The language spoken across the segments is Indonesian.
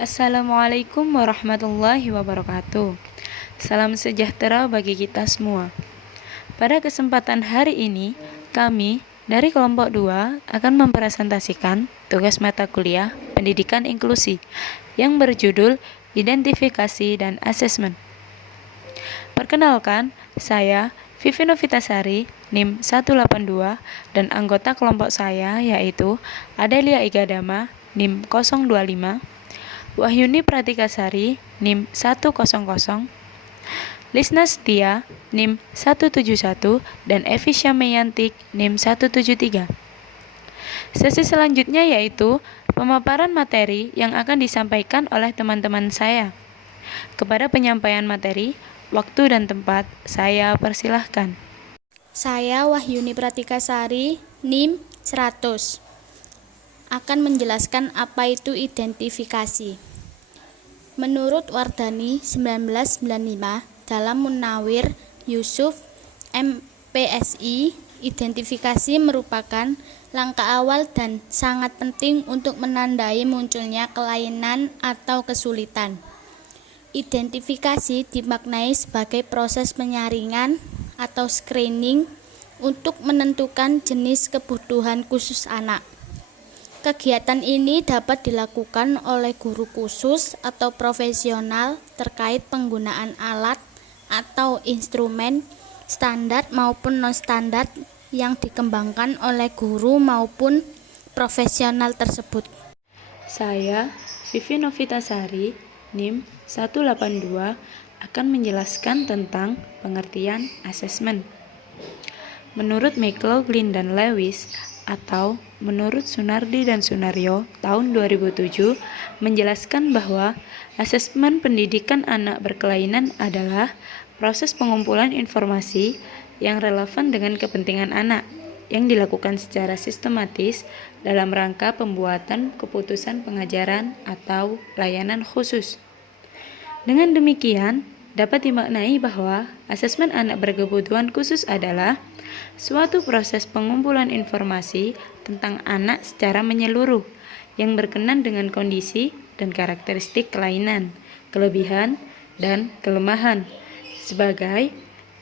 Assalamualaikum warahmatullahi wabarakatuh. Salam sejahtera bagi kita semua. Pada kesempatan hari ini, kami dari kelompok 2 akan mempresentasikan tugas mata kuliah Pendidikan Inklusi yang berjudul Identifikasi dan Asesmen. Perkenalkan, saya Vivi Novitasari, NIM 182, dan anggota kelompok saya yaitu Adelia Igadama, NIM 025, Wahyuni Pratikasari, NIM 100, Lisna Setia, NIM 171, dan Evi Syamayantik, NIM 173. Sesi selanjutnya yaitu pemaparan materi yang akan disampaikan oleh teman-teman saya. Kepada penyampaian materi, waktu dan tempat saya persilahkan. Saya Wahyuni Pratikasari, NIM 100, akan menjelaskan apa itu identifikasi. Menurut Wardani 1995 dalam Munawir Yusuf MPSI, identifikasi merupakan langkah awal dan sangat penting untuk menandai munculnya kelainan atau kesulitan. Identifikasi dimaknai sebagai proses penyaringan atau screening untuk menentukan jenis kebutuhan khusus anak. Kegiatan ini dapat dilakukan oleh guru khusus atau profesional terkait penggunaan alat atau instrumen standar maupun non-standar yang dikembangkan oleh guru maupun profesional tersebut. Saya, Vivi Novitasari, NIM 182, akan menjelaskan tentang pengertian asesmen. Menurut McLaughlin dan Lewis, atau menurut Sunardi dan Sunario tahun 2007, menjelaskan bahwa asesmen pendidikan anak berkelainan adalah proses pengumpulan informasi yang relevan dengan kepentingan anak yang dilakukan secara sistematis dalam rangka pembuatan keputusan pengajaran atau layanan khusus. Dengan demikian, dapat dimaknai bahwa asesmen anak berkebutuhan khusus adalah suatu proses pengumpulan informasi tentang anak secara menyeluruh yang berkenan dengan kondisi dan karakteristik kelainan, kelebihan, dan kelemahan sebagai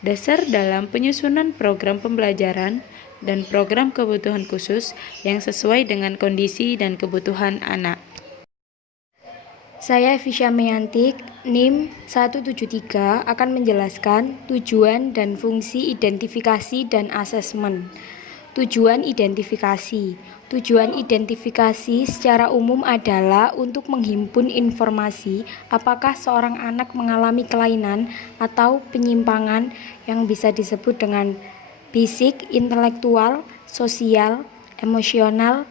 dasar dalam penyusunan program pembelajaran dan program kebutuhan khusus yang sesuai dengan kondisi dan kebutuhan anak. Saya Evi Syamayantik, NIM 173, akan menjelaskan tujuan dan fungsi identifikasi dan asesmen. Tujuan identifikasi. Tujuan identifikasi secara umum adalah untuk menghimpun informasi apakah seorang anak mengalami kelainan atau penyimpangan yang bisa disebut dengan fisik, intelektual, sosial, emosional,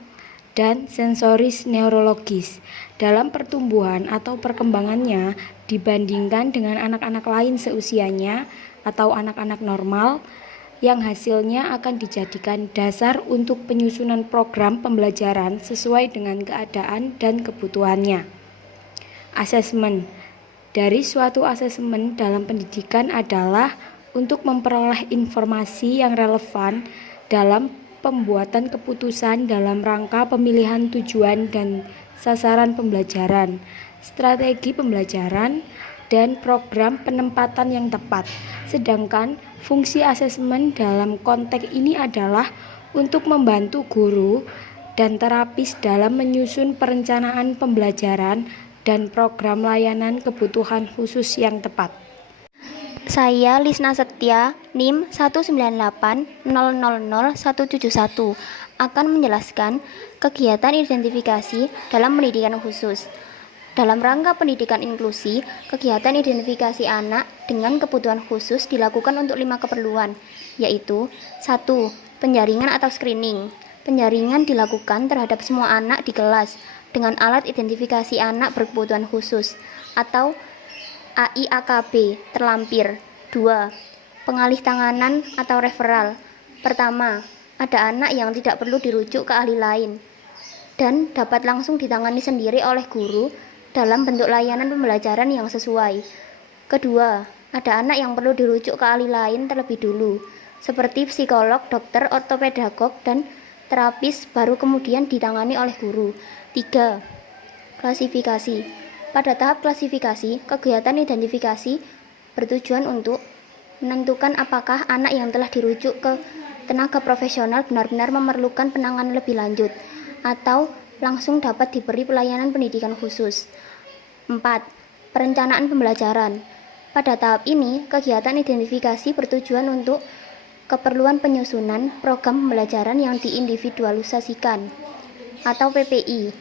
dan sensoris neurologis dalam pertumbuhan atau perkembangannya dibandingkan dengan anak-anak lain seusianya atau anak-anak normal yang hasilnya akan dijadikan dasar untuk penyusunan program pembelajaran sesuai dengan keadaan dan kebutuhannya. Asesmen. Dari suatu asesmen dalam pendidikan adalah untuk memperoleh informasi yang relevan dalam pembuatan keputusan dalam rangka pemilihan tujuan dan sasaran pembelajaran, strategi pembelajaran, dan program penempatan yang tepat. Sedangkan fungsi asesmen dalam konteks ini adalah untuk membantu guru dan terapis dalam menyusun perencanaan pembelajaran dan program layanan kebutuhan khusus yang tepat. Saya Lisna Setia, NIM 198000171, akan menjelaskan kegiatan identifikasi dalam pendidikan khusus. Dalam rangka pendidikan inklusi, kegiatan identifikasi anak dengan kebutuhan khusus dilakukan untuk 5 keperluan, yaitu 1. Penjaringan atau screening. Penjaringan dilakukan terhadap semua anak di kelas dengan alat identifikasi anak berkebutuhan khusus atau AIAKB terlampir. 2. Pengalih tanganan atau referral. Pertama, ada anak yang tidak perlu dirujuk ke ahli lain dan dapat langsung ditangani sendiri oleh guru dalam bentuk layanan pembelajaran yang sesuai. Kedua, ada anak yang perlu dirujuk ke ahli lain terlebih dulu, seperti psikolog, dokter, ortopedagog, dan terapis, baru kemudian ditangani oleh guru. 3. Klasifikasi. Pada tahap klasifikasi, kegiatan identifikasi bertujuan untuk menentukan apakah anak yang telah dirujuk ke tenaga profesional benar-benar memerlukan penanganan lebih lanjut atau langsung dapat diberi pelayanan pendidikan khusus. 4. Perencanaan pembelajaran. Pada tahap ini, kegiatan identifikasi bertujuan untuk keperluan penyusunan program pembelajaran yang diindividualisasikan atau PPI.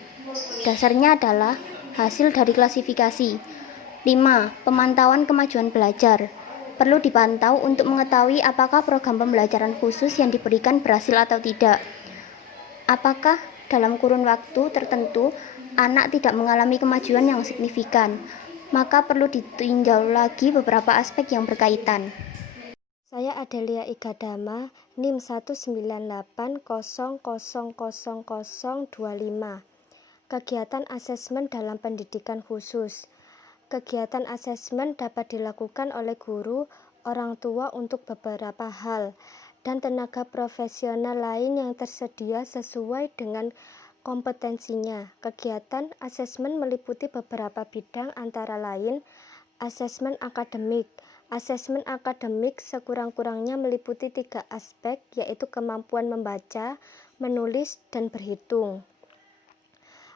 Dasarnya adalah hasil dari klasifikasi. 5. Pemantauan kemajuan belajar. Perlu dipantau untuk mengetahui apakah program pembelajaran khusus yang diberikan berhasil atau tidak. Apakah dalam kurun waktu tertentu anak tidak mengalami kemajuan yang signifikan, maka perlu ditinjau lagi beberapa aspek yang berkaitan. Saya Adelia Igadama, NIM 198000025. Kegiatan asesmen dalam pendidikan khusus. Kegiatan asesmen dapat dilakukan oleh guru, orang tua untuk beberapa hal, dan tenaga profesional lain yang tersedia sesuai dengan kompetensinya. Kegiatan asesmen meliputi beberapa bidang antara lain asesmen akademik. Asesmen akademik sekurang-kurangnya meliputi 3 aspek, yaitu kemampuan membaca, menulis, dan berhitung.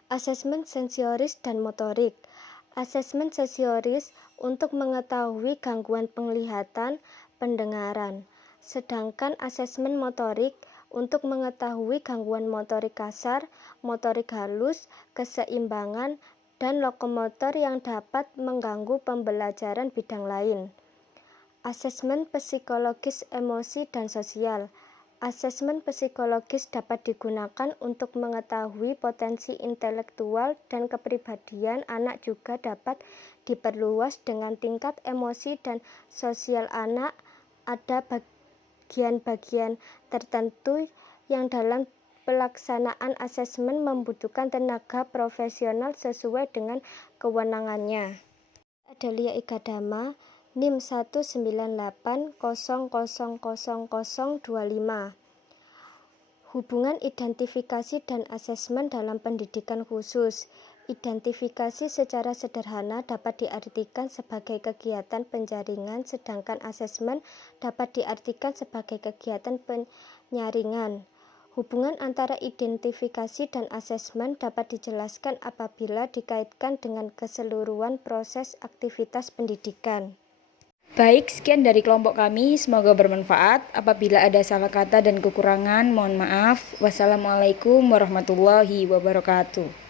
Asesmen sensoris dan motorik. Asesmen sensoris untuk mengetahui gangguan penglihatan, pendengaran. Sedangkan asesmen motorik untuk mengetahui gangguan motorik kasar, motorik halus, keseimbangan, dan lokomotor yang dapat mengganggu pembelajaran bidang lain. Asesmen psikologis, emosi, dan sosial. Asesmen psikologis dapat digunakan untuk mengetahui potensi intelektual dan kepribadian anak, juga dapat diperluas dengan tingkat emosi dan sosial anak. Ada bagian-bagian tertentu yang dalam pelaksanaan asesmen membutuhkan tenaga profesional sesuai dengan kewenangannya. Adelia Igadama, NIM 198000025. Hubungan identifikasi dan asesmen dalam pendidikan khusus. Identifikasi secara sederhana dapat diartikan sebagai kegiatan penjaringan, sedangkan asesmen dapat diartikan sebagai kegiatan penyaringan. Hubungan antara identifikasi dan asesmen dapat dijelaskan apabila dikaitkan dengan keseluruhan proses aktivitas pendidikan. Baik, sekian dari kelompok kami. Semoga bermanfaat. Apabila ada salah kata dan kekurangan, mohon maaf. Wassalamualaikum warahmatullahi wabarakatuh.